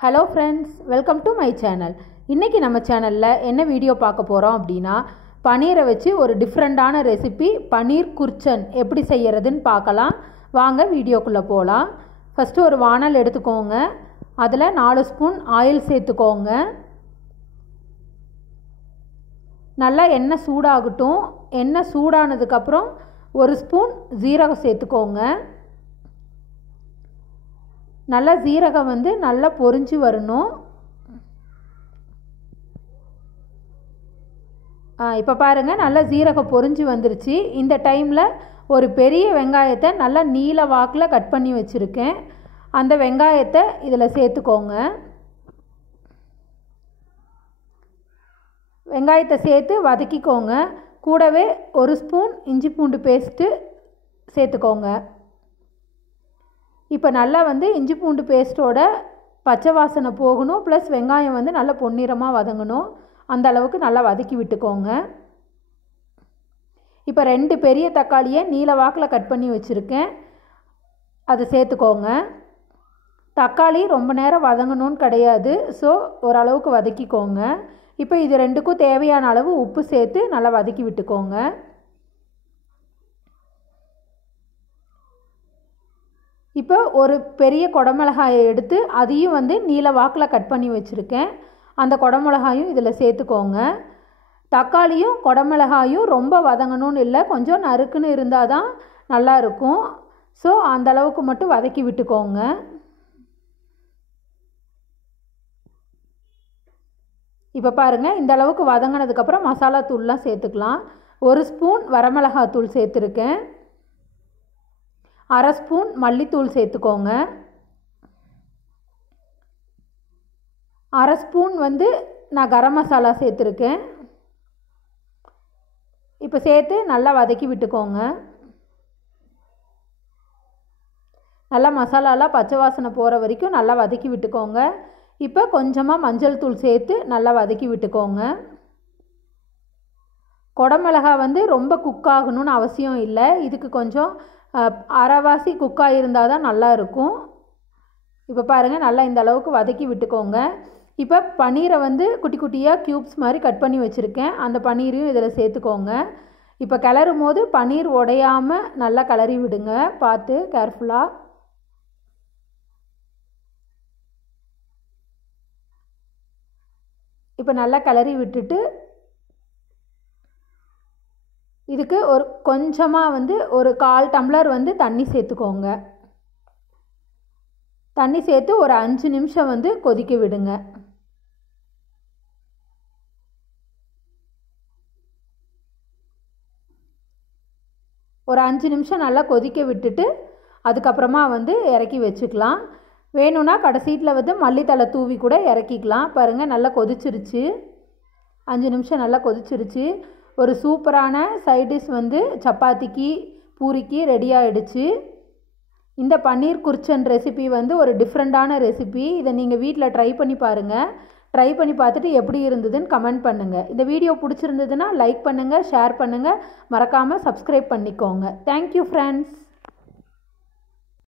Hello friends, welcome to my channel. இன்றைக்கி நம்ம சேனலில் என்ன வீடியோ பார்க்க போகிறோம் அப்படின்னா, பன்னீரை வச்சு ஒரு டிஃப்ரெண்ட்டான ரெசிபி பன்னீர் குர்ச்சன் எப்படி செய்கிறதுன்னு பார்க்கலாம். வாங்க வீடியோக்குள்ளே போகலாம். ஃபஸ்ட்டு ஒரு வானல் எடுத்துக்கோங்க. அதில் 4 ஸ்பூன் ஆயில் சேர்த்துக்கோங்க. நல்லா எண்ணெய் சூடாகட்டும். எண்ணெய் சூடானதுக்கப்புறம் 1 ஸ்பூன் ஜீரகம் சேர்த்துக்கோங்க. நல்லா ஜீரகம் நல்லா பொரிஞ்சு வரணும். இப்போ பாருங்கள், நல்லா ஜீரகம் பொரிஞ்சு வந்துருச்சு. இந்த டைமில் ஒரு பெரிய வெங்காயத்தை நல்லா நீல வாக்கில் கட் பண்ணி வச்சுருக்கேன். அந்த வெங்காயத்தை இதில் சேர்த்துக்கோங்க. வெங்காயத்தை சேர்த்து வதக்கிக்கோங்க. கூடவே 1 ஸ்பூன் இஞ்சி பூண்டு பேஸ்ட்டு சேர்த்துக்கோங்க. இப்போ நல்லா இஞ்சி பூண்டு பேஸ்ட்டோட பச்சை வாசனை போகணும். ப்ளஸ் வெங்காயம் நல்லா பொன்னிறமாக வதங்கணும். அந்த அளவுக்கு நல்லா வதக்கி விட்டுக்கோங்க. இப்போ 2 பெரிய தக்காளியை நீல வாக்கில் கட் பண்ணி வச்சுருக்கேன். அதை சேர்த்துக்கோங்க. தக்காளி ரொம்ப நேரம் வதங்கணும்னு கிடையாது. ஸோ ஓரளவுக்கு வதக்கிக்கோங்க. இப்போ இது 2க்கும் தேவையான அளவு உப்பு சேர்த்து நல்லா வதக்கி விட்டுக்கோங்க. இப்போ ஒரு பெரிய குடமிளகாயை எடுத்து அதையும் நீல வாக்கில் கட் பண்ணி வச்சுருக்கேன். அந்த குடமிளகாயும் இதில் சேர்த்துக்கோங்க. தக்காளியும் குடமிளகாயும் ரொம்ப வதங்கணும்னு இல்லை, கொஞ்சம் நறுக்குன்னு இருந்தால் தான் நல்லாயிருக்கும். ஸோ அந்த அளவுக்கு மட்டும் வதக்கி விட்டுக்கோங்க. இப்போ பாருங்கள், இந்த அளவுக்கு வதங்கினதுக்கப்புறம் மசாலா தூள்லாம் சேர்த்துக்கலாம். 1 ஸ்பூன் வரமிளகாத்தூள் சேர்த்துருக்கேன். 1/2 ஸ்பூன் மல்லித்தூள் சேர்த்துக்கோங்க. 1/2 ஸ்பூன் நான் கரம் மசாலா சேர்த்துருக்கேன். இப்போ சேர்த்து நல்லா வதக்கி விட்டுக்கோங்க. நல்லா மசாலாலாம் பச்சை வாசனை போகிற வரைக்கும் நல்லா வதக்கி விட்டுக்கோங்க. இப்போ கொஞ்சமாக மஞ்சள் தூள் சேர்த்து நல்லா வதக்கி விட்டுக்கோங்க. குடமிளகா ரொம்ப குக் ஆகணும்னு அவசியம் இல்லை. இதுக்கு கொஞ்சம் அரைவாசி குக்காக இருந்தால் தான் நல்லா இருக்கும். இப்போ பாருங்கள், நல்லா இந்த அளவுக்கு வதக்கி விட்டுக்கோங்க. இப்போ பன்னீரை குட்டி குட்டியாக க்யூப்ஸ் மாதிரி கட் பண்ணி வச்சுருக்கேன். அந்த பன்னீரையும் இதில் சேர்த்துக்கோங்க. இப்போ கிளறும் போது பன்னீர் உடையாமல் நல்லா கிளறி விடுங்க, பார்த்து கேர்ஃபுல்லாக. இப்போ நல்லா கிளறி விட்டுட்டு இதுக்கு ஒரு கொஞ்சமாக ஒரு 1/4 டம்ளர் தண்ணி சேர்த்துக்கோங்க. தண்ணி சேர்த்து ஒரு 5 நிமிஷம் கொதிக்க விடுங்க. ஒரு 5 நிமிஷம் நல்லா கொதிக்க விட்டுட்டு அதுக்கப்புறமா இறக்கி வச்சுக்கலாம். வேணும்னா கடைசீட்டில் மல்லித்தலை தூவி கூட இறக்கிக்கலாம். பாருங்கள், நல்லா கொதிச்சிருச்சு. 5 நிமிஷம் நல்லா கொதிச்சிருச்சு. ஒரு சூப்பரான சைட் டிஷ் சப்பாத்திக்கு பூரிக்கு ரெடி ஆகிடுச்சு. இந்த பன்னீர் குர்ச்சன் ரெசிபி ஒரு டிஃப்ரெண்ட்டான ரெசிபி. இதை நீங்கள் வீட்டில் ட்ரை பண்ணி பாருங்கள். ட்ரை பண்ணி பார்த்துட்டு எப்படி இருந்ததுன்னு கமெண்ட் பண்ணுங்கள். இந்த வீடியோ பிடிச்சிருந்ததுன்னா லைக் பண்ணுங்கள், ஷேர் பண்ணுங்கள், மறக்காமல் சப்ஸ்கிரைப் பண்ணிக்கோங்க. Thank you friends.